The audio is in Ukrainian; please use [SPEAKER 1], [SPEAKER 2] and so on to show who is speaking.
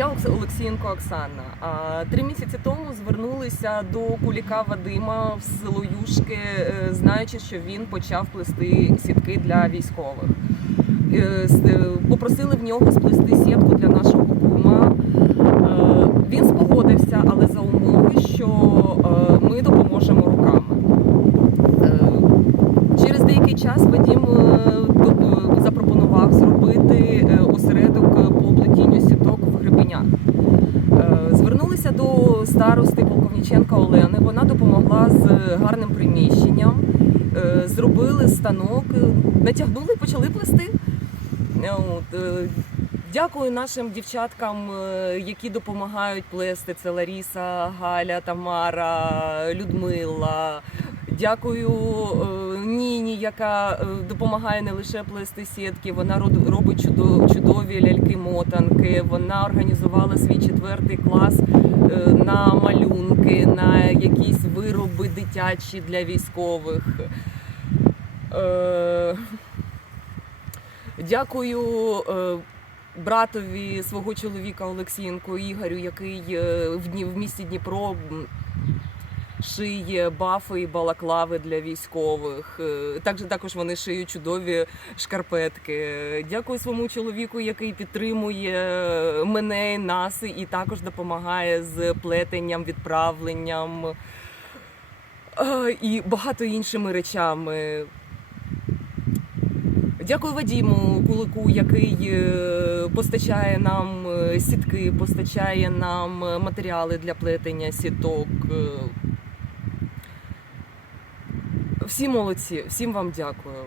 [SPEAKER 1] Я Олексієнко Оксана. Три місяці тому звернулися до Куліка Вадима в село Юшки, е, знаючи, що він почав плести сітки для військових. Е, Попросили в нього сплести сітку для нашого кума. Е, Він спогодився, але за умови, що е, ми допоможемо руками. Е, Через деякий час Вадім е, до- е, запропонував зробити е, осередок по плетінню сіток в Гребенях. Е, Старости Полковніченка Олени. Вона допомогла з гарним приміщенням. Е, Зробили станок, е, натягнули почали плести. Е, От, е, Дякую нашим дівчаткам, е, які допомагають плести. Це Ларіса, Галя, Тамара, Людмила. Дякую е, Ніні, яка е, допомагає не лише плести сітки, вона робить чудо- чудові ляльки-мотанки. Вона організувала свій четвертий клас вироби дитячі для військових. Е, Дякую е, братові свого чоловіка Олексієнко Ігорю, який е, в місті Дніпро шиє бафи і балаклави для військових. Е, Також також вони шиють чудові шкарпетки. Дякую своєму чоловіку, який підтримує мене, нас і також допомагає з плетенням, відправленням і багато іншими речами. Дякую Вадіму Кулику, який е, постачає нам е, сітки, постачає нам е, матеріали для плетення сіток. Всі молодці, всім вам дякую.